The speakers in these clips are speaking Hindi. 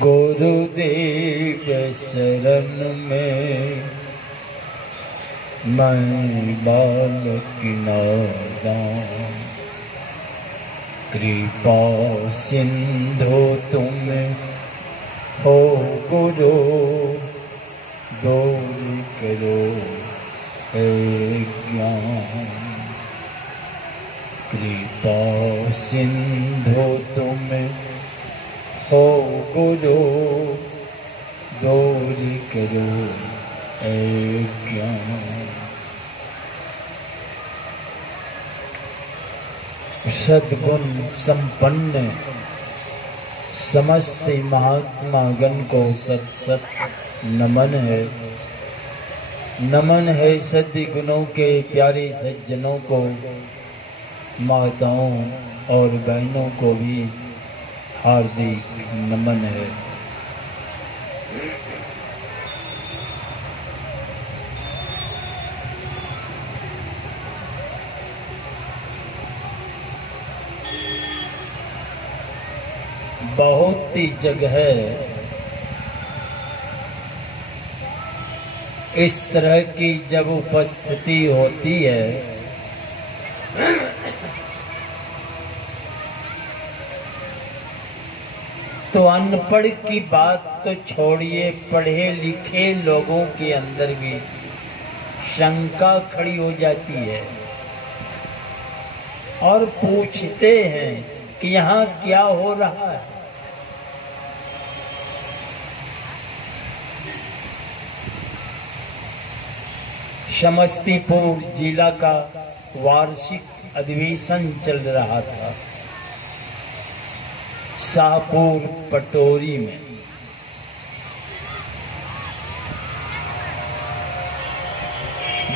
गुरुदेव शरण में मैं बालक नादान, कृपा सिंधु तुम हो गुरु, दूर करो है ज्ञान। कृपा सिंधु तुम हो गुरु, दूर करो है ज्ञान। सद्गुण संपन्न समस्त महात्मा गण को सत सत नमन है। नमन है सद्य गुणों के प्यारे सज्जनों को, माताओं और बहनों को भी हार्दिक नमन है। बहुत ही जगह इस तरह की जब उपस्थिति होती है तो अनपढ़ की बात तो छोड़िए, पढ़े लिखे लोगों के अंदर भी शंका खड़ी हो जाती है और पूछते हैं कि यहाँ क्या हो रहा है। समस्तीपुर जिला का वार्षिक अधिवेशन चल रहा था शाहपुर पटोरी में।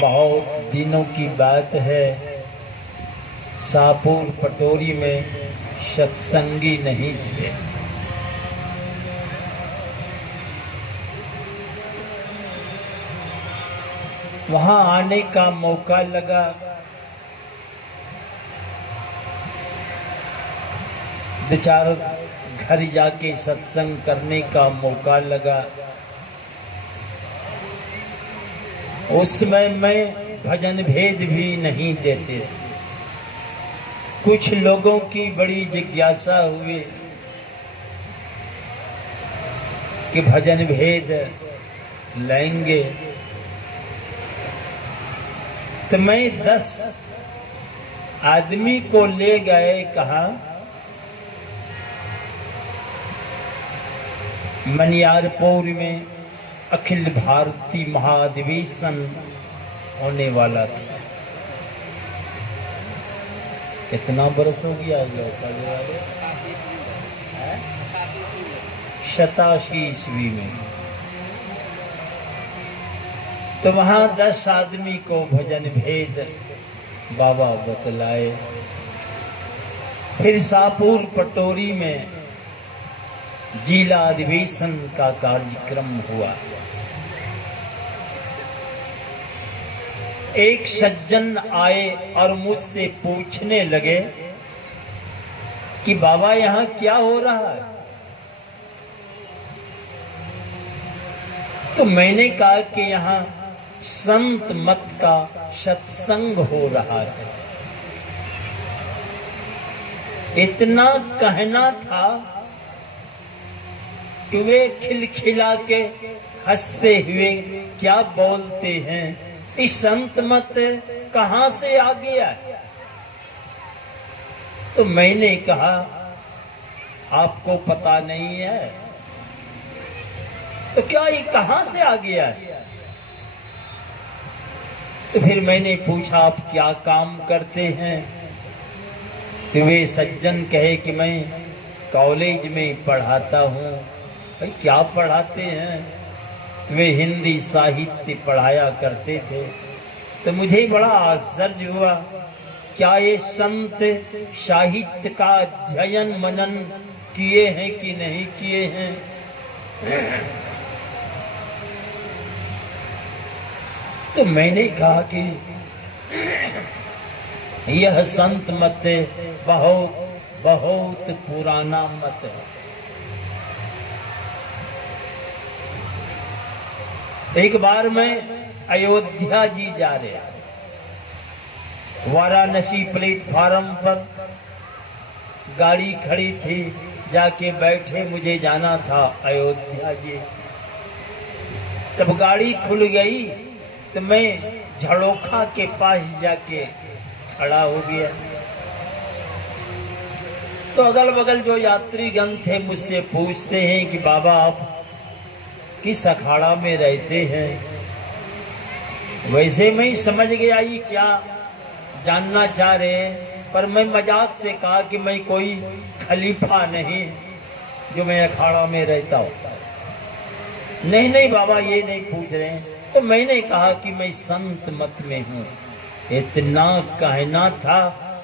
बहुत दिनों की बात है, शाहपुर पटोरी में सत्संगी नहीं थे। वहां आने का मौका लगा। दो चार घर जाके सत्संग करने का मौका लगा। उस समय में भजन भेद भी नहीं देते। कुछ लोगों की बड़ी जिज्ञासा हुई कि भजन भेद लेंगे, तो मैं 10 आदमी को ले गए। कहा मनियारपुर में अखिल भारतीय महाधिवेशन होने वाला था। कितना बरस हो गया? 87 ईस्वी में। तो वहां 10 आदमी को भजन भेद बाबा बतलाए। फिर शाहपुर पटोरी में जिला अधिवेशन का कार्यक्रम हुआ। एक सज्जन आए और मुझसे पूछने लगे कि बाबा यहाँ क्या हो रहा है? तो मैंने कहा कि यहाँ संत मत का सत्संग हो रहा है। इतना कहना था कि वे खिलखिला के हंसते हुए क्या बोलते हैं, इस संत मत कहां से आ गया? तो मैंने कहा आपको पता नहीं है? तो क्या ये कहां से आ गया? तो फिर मैंने पूछा आप क्या काम करते हैं? तो वे सज्जन कहे कि मैं कॉलेज में पढ़ाता हूँ। भाई क्या पढ़ाते हैं? तो वे हिंदी साहित्य पढ़ाया करते थे। तो मुझे बड़ा आश्चर्य हुआ, क्या ये संत साहित्य का अध्ययन मनन किए हैं कि नहीं किए हैं? तो मैंने कहा कि यह संत मत बहुत बहुत पुराना मत है। एक बार मैं अयोध्या जी जा रहे, वाराणसी प्लेटफार्म पर गाड़ी खड़ी थी, जाके बैठे, मुझे जाना था अयोध्या जी। जब गाड़ी खुल गई तो मैं झड़ोखा के पास जाके खड़ा हो गया। तो अगल बगल जो यात्रीगण थे मुझसे पूछते हैं कि बाबा आप किस अखाड़ा में रहते हैं। वैसे मैं समझ गया ये क्या जानना चाह रहे हैं, पर मैं मजाक से कहा कि मैं कोई खलीफा नहीं जो मैं अखाड़ा में रहता हूँ। नहीं नहीं बाबा ये नहीं पूछ रहे हैं। तो मैंने कहा कि मैं संत मत में हूँ। इतना कहना था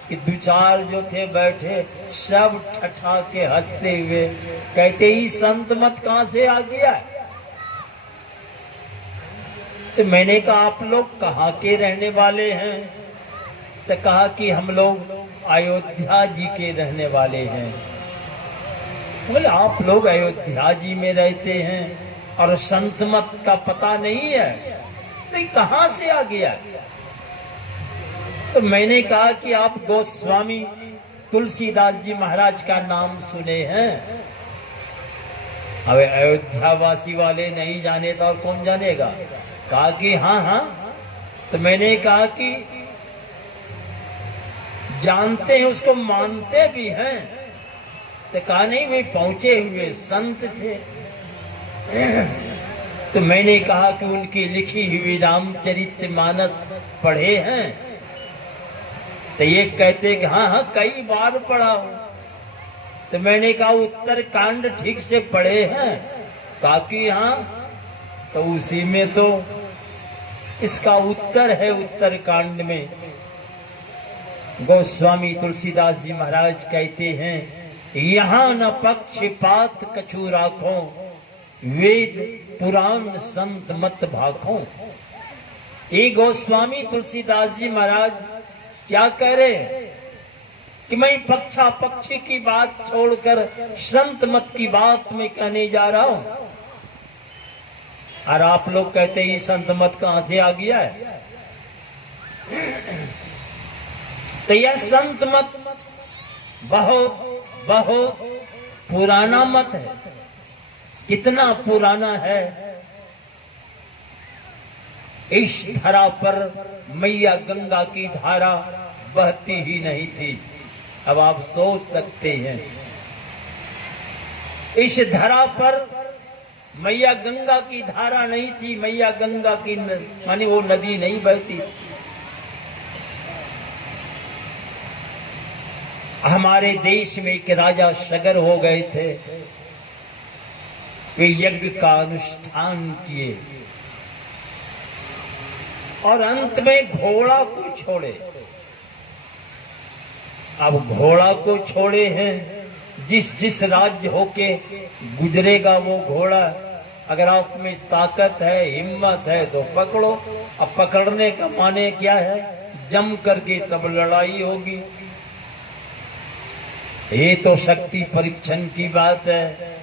कि दो चार जो थे बैठे सब ठठा के हंसते हुए कहते ही संत मत कहां से आ गया। तो मैंने कहा आप लोग कहाँ के रहने वाले हैं। तो कहा कि हम लोग अयोध्या जी के रहने वाले हैं। बोले आप लोग अयोध्या जी में रहते हैं और संत मत का पता नहीं है, नहीं कहां से आ गया। तो मैंने कहा कि आप गोस्वामी तुलसीदास जी महाराज का नाम सुने हैं। अब अयोध्या वासी वाले नहीं जाने तो और कौन जानेगा। कहा कि हाँ हाँ। तो मैंने कहा कि जानते हैं, उसको मानते भी हैं। तो कहा नहीं वे पहुंचे हुए संत थे। तो मैंने कहा कि उनकी लिखी हुई रामचरितमानस पढ़े हैं। तो ये कहते कि हाँ हाँ कई बार पढ़ा हूं। तो मैंने कहा उत्तर कांड ठीक से पढ़े हैं। कहा कि हाँ। तो उसी में तो इसका उत्तर है। उत्तर कांड में गोस्वामी तुलसीदास जी महाराज कहते हैं यहाँ न पक्षपात कछु राखो, वेद पुराण संत मत भाखो। ये गोस्वामी तुलसीदास जी महाराज क्या कह रहे हैं कि मैं पक्षा पक्षी की बात छोड़कर संत मत की बात में कहने जा रहा हूं। और आप लोग कहते ही संत मत कहां से आ गया है। तो यह संत मत बहुत बहुत पुराना मत है। कितना पुराना है। इस धरा पर मैया गंगा की धारा बहती ही नहीं थी। अब आप सोच सकते हैं इस धरा पर मैया गंगा की धारा नहीं थी। मैया गंगा की मानी वो नदी नहीं बहती। हमारे देश में एक राजा सगर हो गए थे। वे यज्ञ का अनुष्ठान किए और अंत में घोड़ा को छोड़े। अब घोड़ा को छोड़े हैं, जिस जिस राज्य होके गुजरेगा वो घोड़ा। अगर आप में ताकत है, हिम्मत है तो पकड़ो। अब पकड़ने का माने क्या है, जम करके तब लड़ाई होगी। ये तो शक्ति परीक्षण की बात है।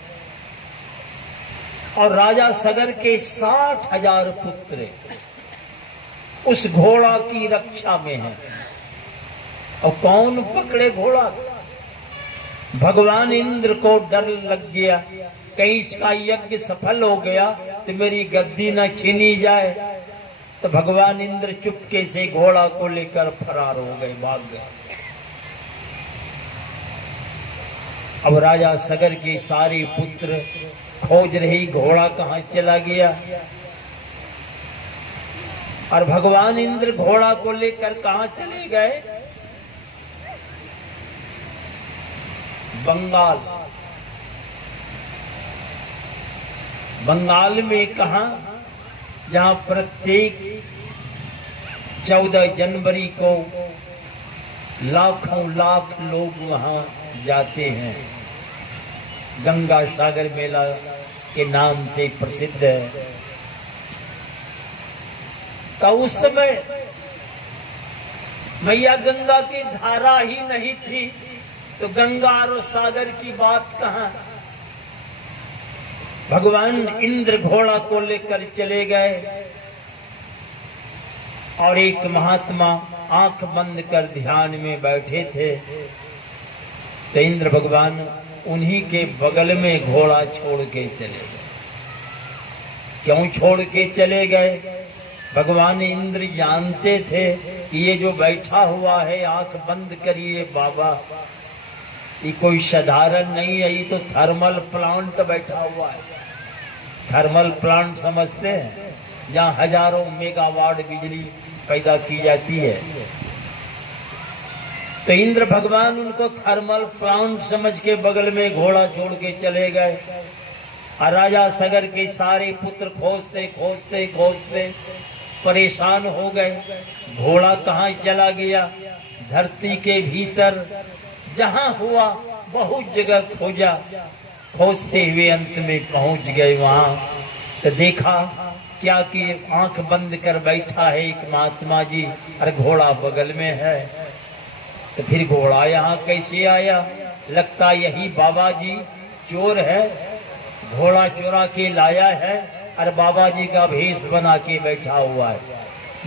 और राजा सगर के 60,000 पुत्र उस घोड़ा की रक्षा में हैं। और कौन पकड़े घोड़ा। भगवान इंद्र को डर लग गया कहीं इसका यज्ञ सफल हो गया तो मेरी गद्दी न छीनी जाए। तो भगवान इंद्र चुपके से घोड़ा को लेकर फरार हो गए, भाग गए। अब राजा सगर के सारे पुत्र खोज रही घोड़ा कहां चला गया। और भगवान इंद्र घोड़ा को लेकर कहां चले गए। बंगाल। बंगाल में कहा, जहां प्रत्येक 14 जनवरी को लाखों लाख लोग वहां जाते हैं। गंगा सागर मेला के नाम से प्रसिद्ध है। तो उस समय मैया गंगा की धारा ही नहीं थी। तो गंगा और सागर की बात कहां। भगवान इंद्र घोड़ा को लेकर चले गए और एक महात्मा आंख बंद कर ध्यान में बैठे थे। तो इंद्र भगवान उन्हीं के बगल में घोड़ा छोड़ के चले गए। क्यों छोड़ के चले गए? भगवान इंद्र जानते थे कि ये जो बैठा हुआ है आंख बंद करिए बाबा, ये कोई साधारण नहीं है, ये तो थर्मल प्लांट बैठा हुआ है। थर्मल प्लांट समझते हैं, जहां हजारों मेगावाट बिजली पैदा की जाती है। तो इंद्र भगवान उनको थर्मल प्लांट समझ के बगल में घोड़ा छोड़ के चले गए। और राजा सगर के सारे पुत्र खोजते खोजते खोजते परेशान हो गए। घोड़ा कहाँ चला गया? धरती के भीतर जहां हुआ बहुत जगह खोजा, खोजते हुए अंत में पहुंच गए वहां। तो देखा क्या कि आंख बंद कर बैठा है एक महात्मा जी और घोड़ा बगल में है। तो फिर घोड़ा यहाँ कैसे आया? लगता यही बाबा जी चोर है, घोड़ा चुरा के लाया है और बाबा जी का भेष बना के बैठा हुआ है,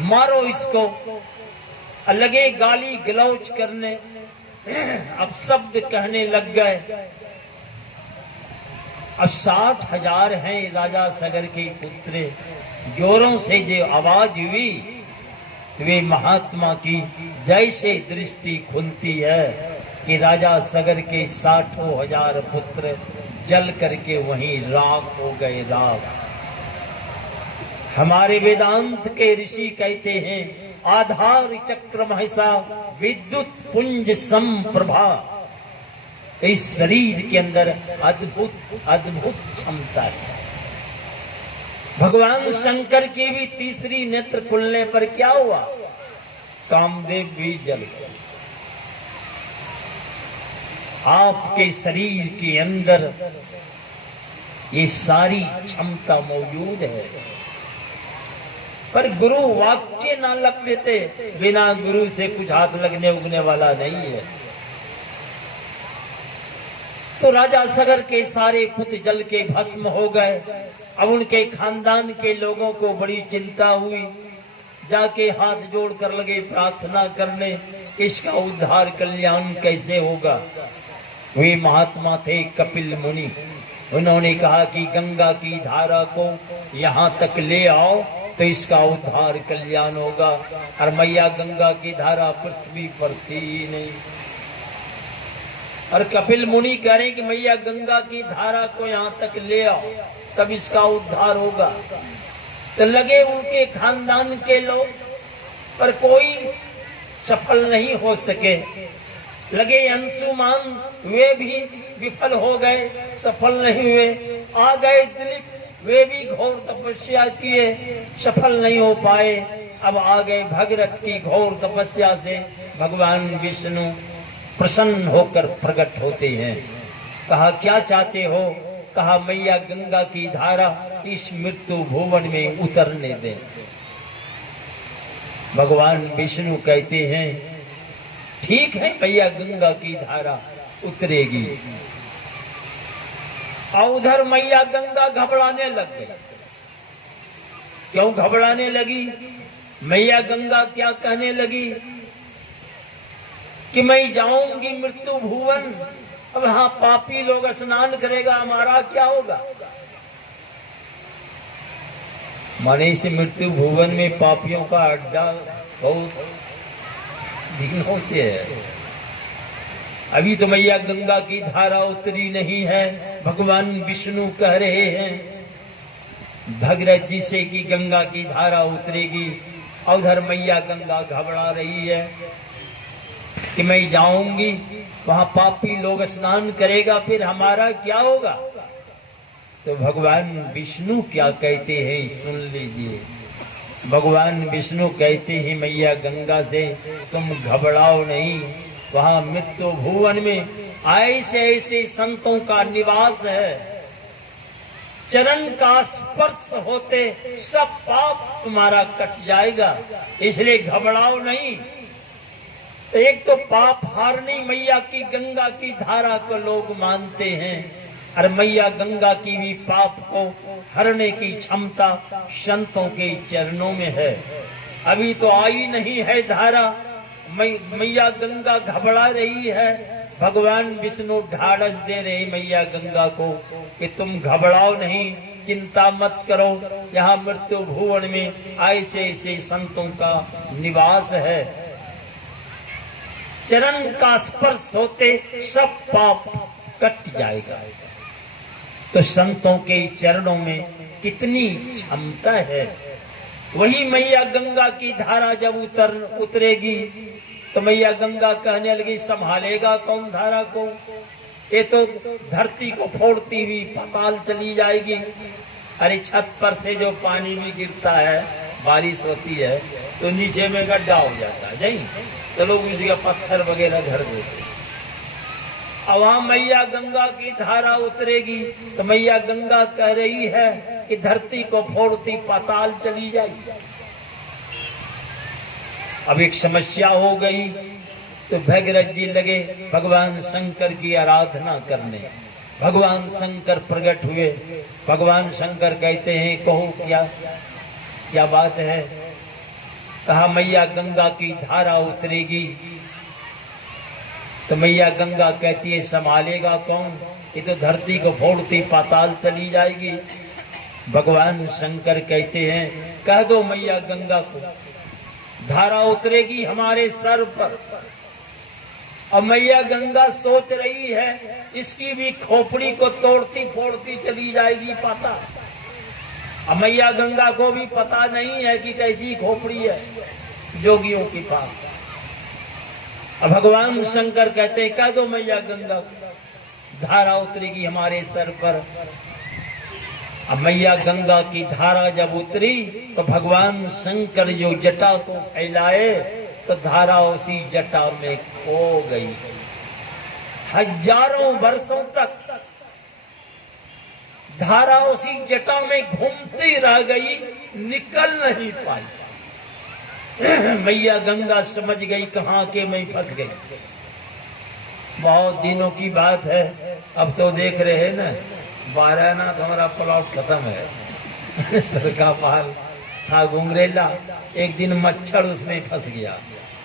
मारो इसको। लगे गाली गलौज करने, अब शब्द कहने लग गए। अब 60,000 हैं राजा सगर के पुत्र। जोरों से जो आवाज हुई, वे महात्मा की जैसे दृष्टि खुलती है कि राजा सगर के 60,000 पुत्र जल करके वहीं राख हो गए, राख। हमारे वेदांत के ऋषि कहते हैं आधार चक्र महसा विद्युत पुंज संप्रभा। इस शरीर के अंदर अद्भुत अद्भुत क्षमता है। भगवान शंकर की भी तीसरी नेत्र खुलने पर क्या हुआ? कामदेव भी जल गए। आपके शरीर के अंदर ये सारी क्षमता मौजूद है, पर गुरु वाक्य ना लग देते। बिना गुरु से कुछ हाथ लगने उगने वाला नहीं है। तो राजा सगर के सारे पुत्र जल के भस्म हो गए। अब उनके खानदान के लोगों को बड़ी चिंता हुई। जाके हाथ जोड़कर लगे प्रार्थना करने, इसका उद्धार कल्याण कैसे होगा। वे महात्मा थे कपिल मुनि। उन्होंने कहा कि गंगा की धारा को यहाँ तक ले आओ तो इसका उद्धार कल्याण होगा। और मैया गंगा की धारा पृथ्वी पर थी ही नहीं। और कपिल मुनि कह रहे कि मैया गंगा की धारा को यहाँ तक ले आओ तब इसका उद्धार होगा। तो लगे उनके खानदान के लोग, पर कोई सफल नहीं हो सके। लगे अंशुमान, वे भी विफल हो गए, सफल नहीं हुए। आ गए दिलीप, वे भी घोर तपस्या किए, सफल नहीं हो पाए। अब आ गए भगीरथ की घोर तपस्या से भगवान विष्णु प्रसन्न होकर प्रकट होते हैं। कहा क्या चाहते हो? कहा मैया गंगा की धारा इस मृत्यु भुवन में उतरने दे। भगवान विष्णु कहते हैं ठीक है, मैया गंगा की धारा उतरेगी। और उधर मैया गंगा घबराने लग गई। क्यों घबराने लगी? मैया गंगा क्या कहने लगी कि मैं जाऊंगी मृत्यु भुवन, अब हाँ पापी लोग स्नान करेगा, हमारा क्या होगा। माने इस मृत्यु भुवन में पापियों का अड्डा बहुत दिनों से है। अभी तो मैया गंगा की धारा उतरी नहीं है। भगवान विष्णु कह रहे हैं भगीरथ जी से कि गंगा की धारा उतरेगी। और उधर मैया गंगा घबरा रही है कि मैं जाऊंगी, वहां पापी लोग स्नान करेगा, फिर हमारा क्या होगा। तो भगवान विष्णु क्या कहते हैं सुन लीजिए। भगवान विष्णु कहते हैं मैया गंगा से तुम घबराओ नहीं, वहां मृत्यु भुवन में ऐसे ऐसे संतों का निवास है, चरण का स्पर्श होते सब पाप तुम्हारा कट जाएगा, इसलिए घबराओ नहीं। एक तो पाप हारनी मैया की गंगा की धारा को लोग मानते हैं, और मैया गंगा की भी पाप को हरने की क्षमता संतों के चरणों में है। अभी तो आई नहीं है धारा, मैया गंगा घबरा रही है। भगवान विष्णु ढाढ़स दे रहे मैया गंगा को कि तुम घबराओ नहीं, चिंता मत करो, यहाँ मृत्यु भुवन में ऐसे ऐसे संतों का निवास है। चरण का स्पर्श होते सब पाप कट जाएगा। तो संतों के चरणों में कितनी क्षमता है। वही मैया गंगा की धारा जब उतरेगी तो मैया गंगा कहने लगी, संभालेगा कौन धारा को, ये तो धरती को फोड़ती हुई पाताल चली जाएगी। अरे छत पर से जो पानी भी गिरता है, बारिश होती है तो नीचे में गड्ढा हो जाता है, नहीं तो लोग उसी का पत्थर वगैरह धर देते। अब वहां मैया गंगा की धारा उतरेगी तो मैया गंगा कह रही है कि धरती को फोड़ती पाताल चली जाएगी। अब एक समस्या हो गई तो भगीरथ जी लगे भगवान शंकर की आराधना करने। भगवान शंकर प्रकट हुए। भगवान शंकर कहते हैं, कहो क्या क्या बात है। कहा मैया गंगा की धारा उतरेगी तो मैया गंगा कहती है, संभालेगा कौन, ये तो धरती को फोड़ती पाताल चली जाएगी। भगवान शंकर कहते हैं, कह दो मैया गंगा को, धारा उतरेगी हमारे सर पर। अब मैया गंगा सोच रही है इसकी भी खोपड़ी को तोड़ती फोड़ती चली जाएगी पाताल। अब मैया गंगा को भी पता नहीं है कि कैसी खोपड़ी है जोगियों के पास। अब भगवान शंकर कहते हैं, कह दो मैया गंगा को, धारा उतरेगी हमारे सर पर। अब मैया गंगा की धारा जब उतरी तो भगवान शंकर जो जटा को फैलाए तो धारा उसी जटा में खो गई। हजारों वर्षों तक धारा उसी जटा में घूमती रह गई, निकल नहीं पाई। मैया गंगा समझ गई कहां के मैं फंस गई। बहुत दिनों की बात है, अब तो देख रहे हैं ना, 12 ना तो हमारा प्लॉट खत्म है। सर का माल था घुंघरेला, एक दिन मच्छर उसमें फंस गया,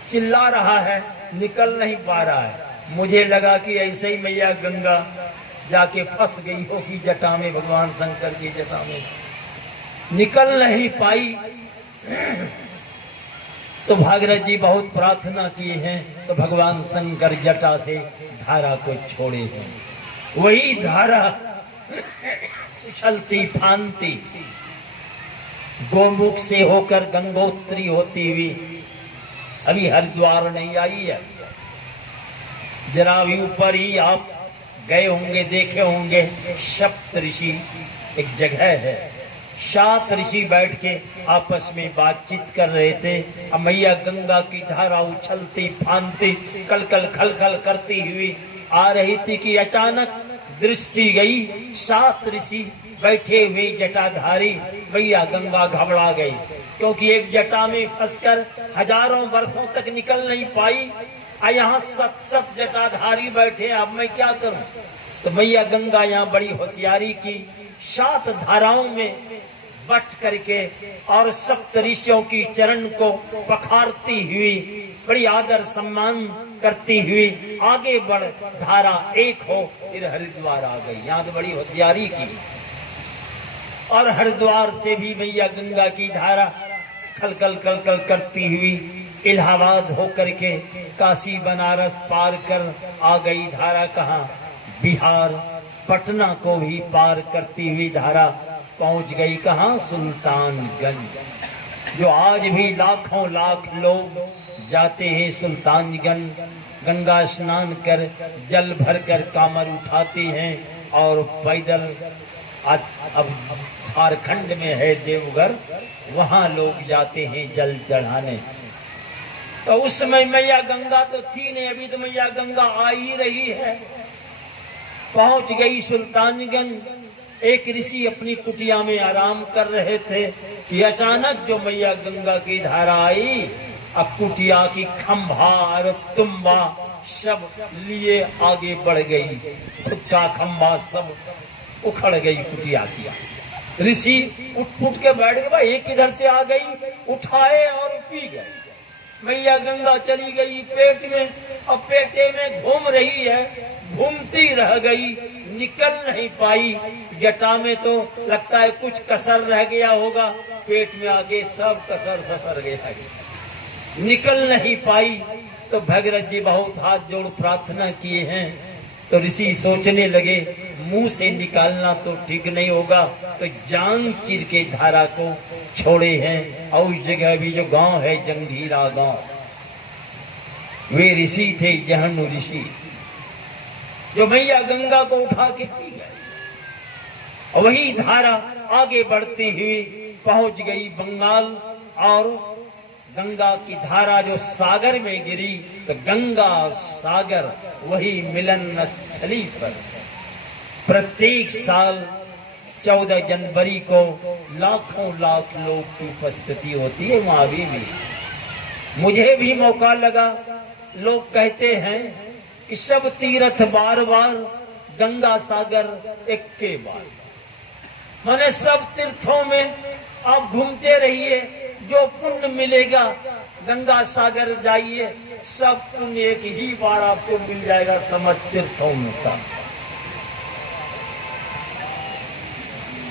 चिल्ला रहा है, निकल नहीं पा रहा है। मुझे लगा कि ऐसे ही मैया गंगा जाके फंस गई होगी जटा में, भगवान शंकर की जटा में, निकल नहीं पाई। तो भागीरथ जी बहुत प्रार्थना किए हैं तो भगवान शंकर जटा से धारा को छोड़े हैं। वही धारा उछलती फानती गोमुख से होकर गंगोत्री होती हुई अभी हरिद्वार नहीं आई है। जरा अभी ऊपर ही आप गए होंगे, देखे होंगे, सप्त ऋषि एक जगह है, 7 ऋषि बैठ के आपस में बातचीत कर रहे थे। अब मैया गंगा की धारा उछलती फानती कलकल खलखल करती हुई आ रही थी कि अचानक दृष्टि गई, 7 ऋषि बैठे हुए जटाधारी। मैया गंगा घबरा गई क्योंकि एक जटा में फंसकर हजारों वर्षों तक निकल नहीं पाई। यहाँ 7 जटाधारी बैठे, अब मैं क्या करूं। तो मैया गंगा यहाँ बड़ी होशियारी की, 7 धाराओं में बट करके और सप्त ऋषियों की चरण को पखारती हुई, बड़ी आदर सम्मान करती हुई आगे बढ़ धारा एक हो, फिर हरिद्वार आ गई। यहाँ तो बड़ी होशियारी की। और हरिद्वार से भी मैया गंगा की धारा खलकल कलकल करती हुई इलाहाबाद होकर के काशी बनारस पार कर आ गई धारा। कहाँ? बिहार पटना को भी पार करती हुई धारा पहुंच गई। कहाँ? सुल्तानगंज। जो आज भी लाखों लाख लोग जाते हैं सुल्तानगंज, गंगा स्नान कर जल भर कर कामर उठाते हैं और पैदल। अब झारखंड में है देवघर, वहां लोग जाते हैं जल चढ़ाने। तो उस समय मैया गंगा तो थी नहीं, अभी तो मैया गंगा आ ही रही है। पहुंच गई सुल्तानगंज। एक ऋषि अपनी कुटिया में आराम कर रहे थे कि अचानक जो मैया गंगा की धारा आई अब कुटिया की खंभा और तुम्बा सब लिए आगे बढ़ गई। खुट्टा खंभा सब उखड़ गई कुटिया की। ऋषि उठ के बैठ गए, भाई एक किधर से आ गई, उठाए और पी गए। मैया गंगा चली गई पेट में, अब पेटे में घूम रही है, घूमती रह गई, निकल नहीं पाई। जटा में तो लगता है कुछ कसर रह गया होगा, पेट में आगे सब कसर सफर गया, निकल नहीं पाई। तो भगीरथ जी बहुत हाथ जोड़ प्रार्थना किए हैं। तो ऋषि सोचने लगे मुंह से निकालना तो ठीक नहीं होगा, तो जांग चीर के धारा को छोड़े हैं। और उस जगह भी जो गांव है जंगीरा गांव, वे ऋषि थे जहनु ऋषि, जो मैया गंगा को उठा के पी गए। और वही धारा आगे बढ़ती हुई पहुंच गई बंगाल, और गंगा की धारा जो सागर में गिरी, तो गंगा और सागर वही मिलन स्थली पर प्रत्येक साल 14 जनवरी को लाखों लाख लोग की उपस्थिति होती है वहां भी। मुझे भी मौका लगा। लोग कहते हैं कि सब तीर्थ बार बार, गंगा सागर एक के बार। माने सब तीर्थों में आप घूमते रहिए, जो पुण्य मिलेगा गंगा सागर जाइए, सब पुण्य एक ही बार आपको मिल जाएगा समस्त तीर्थों में का।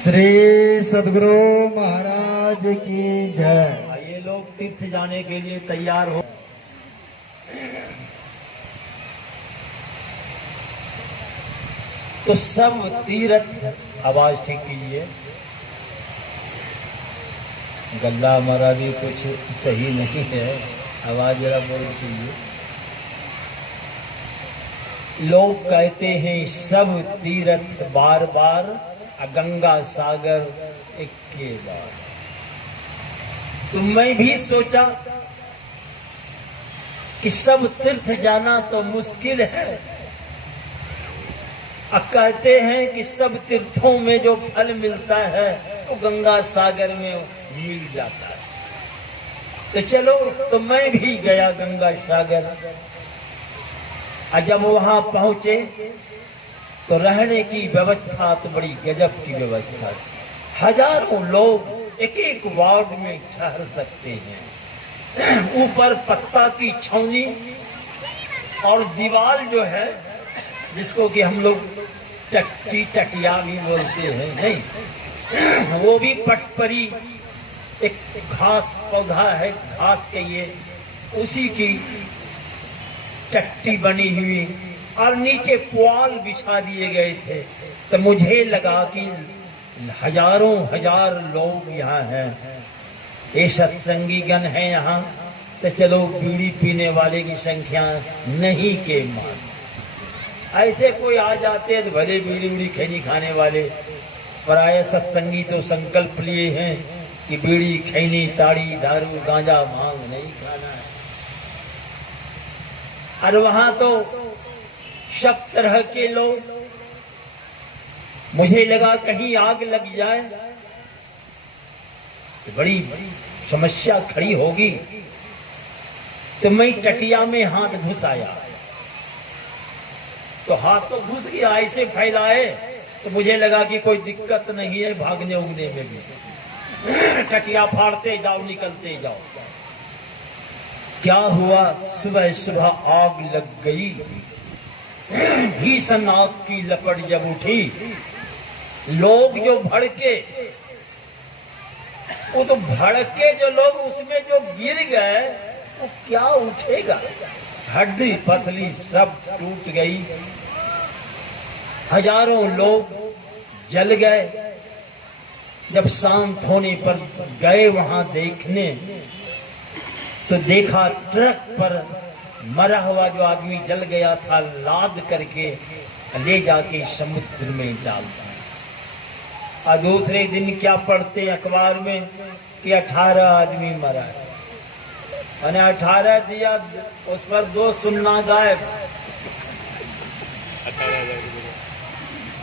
श्री सद्गुरु महाराज की जय। ये लोग तीर्थ जाने के लिए तैयार हो। तो सब तीर्थ, आवाज ठीक कीजिए, गल्ला हमारा भी कुछ सही नहीं है, आवाज जरा बोल कीजिए। लोग कहते हैं सब तीर्थ बार बार, गंगा सागर एक के बार। तो मैं भी सोचा कि सब तीर्थ जाना तो मुश्किल है। अब कहते हैं कि सब तीर्थों में जो फल मिलता है तो गंगा सागर में मिल जाता है। तो चलो, तो मैं भी गया गंगा सागर। और जब वहां पहुंचे तो रहने की व्यवस्था तो बड़ी गजब की व्यवस्था थी। हजारों लोग एक एक वार्ड में ठहर सकते हैं। ऊपर पत्ता की छावनी और दीवार जो है, जिसको कि हम लोग टटिया भी बोलते हैं, नहीं वो भी पटपरी, एक घास पौधा है, घास के ये उसी की टट्टी बनी हुई, और नीचे पुआल बिछा दिए गए थे। तो मुझे लगा कि हजारों हजार लोग यहाँ हैं, ये सत्संगी गण है यहाँ। तो चलो, बीड़ी पीने वाले की संख्या नहीं के मान, ऐसे कोई आ जाते तो भले बीड़ी बीड़ी खैनी खाने वाले, पर आए सत्संगी तो संकल्प लिए हैं कि बीड़ी खैनी ताड़ी दारू गांजा भांग नहीं खाना है। और वहां तो सब तरह के लोग, मुझे लगा कहीं आग लग जाए तो बड़ी समस्या खड़ी होगी। तो मैं टटिया में हाथ घुसाया, तो हाथ तो घुस गया, ऐसे फैलाए तो मुझे लगा कि कोई दिक्कत नहीं है भागने उगने में भी। टटिया फाड़ते जाओ, निकलते जाओ। क्या हुआ, सुबह सुबह आग लग गई। भीषण आग की लपट जब उठी, लोग जो भड़के, वो तो भड़के जो लोग उसमें जो गिर गए, वो क्या उठेगा। हड्डी पसली सब टूट गई, हजारों लोग जल गए। जब शांत होने पर गए वहां देखने, तो देखा ट्रक पर मरा हुआ जो आदमी जल गया था, लाद करके ले जाके समुद्र में डालता। और दूसरे दिन क्या पढ़ते अखबार में कि 18 आदमी मरा है, मैंने 18 दिया, उस पर 2 सुन्ना गायब।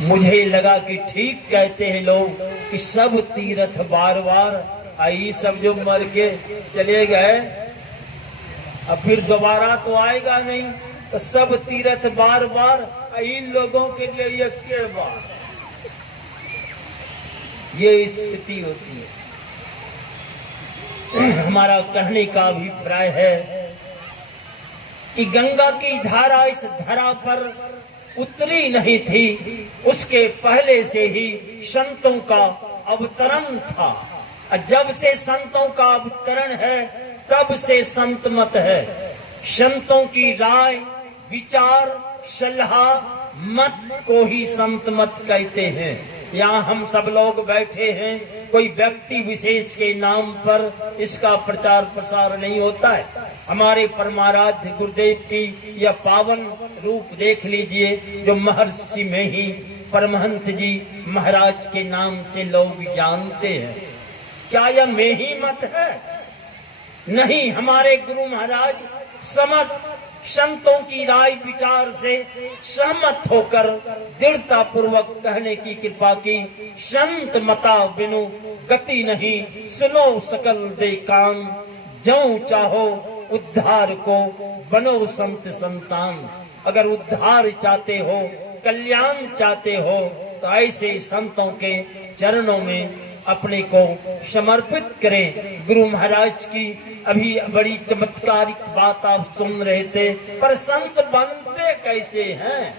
मुझे लगा कि ठीक कहते हैं लोग कि सब तीर्थ बार बार आई, सब जो मर के चले गए अब फिर दोबारा तो आएगा नहीं, तो सब तीर्थ बार बार, इन लोगों के लिए ये के बार, ये स्थिति होती है। हमारा कहने का अभिप्राय है कि गंगा की धारा इस धरा पर उतरी नहीं थी, उसके पहले से ही संतों का अवतरण था। जब से संतों का अवतरण है तब से संत मत है। संतों की राय, विचार, सलाह, मत को ही संत मत कहते हैं। यहाँ हम सब लोग बैठे हैं, कोई व्यक्ति विशेष के नाम पर इसका प्रचार प्रसार नहीं होता है। हमारे परमाराध्य गुरुदेव की यह पावन रूप देख लीजिए, जो महर्षि में ही परमहंस जी महाराज के नाम से लोग जानते हैं। क्या यह में ही मत है? नहीं, हमारे गुरु महाराज समस्त संतों की राय विचार से सहमत होकर दृढ़ता पूर्वक कहने की कृपा की, संत मता बिनु गति नहीं, सुनो सकल दे कान, जो चाहो उद्धार को बनो संत संतान। अगर उद्धार चाहते हो, कल्याण चाहते हो, तो ऐसे संतों के चरणों में अपने को समर्पित करें। गुरु महाराज की अभी बड़ी चमत्कारिक बात आप सुन रहे थे, पर संत बनते कैसे हैं?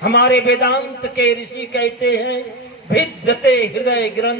हमारे वेदांत के ऋषि कहते हैं, भिद्यते हृदय ग्रंथ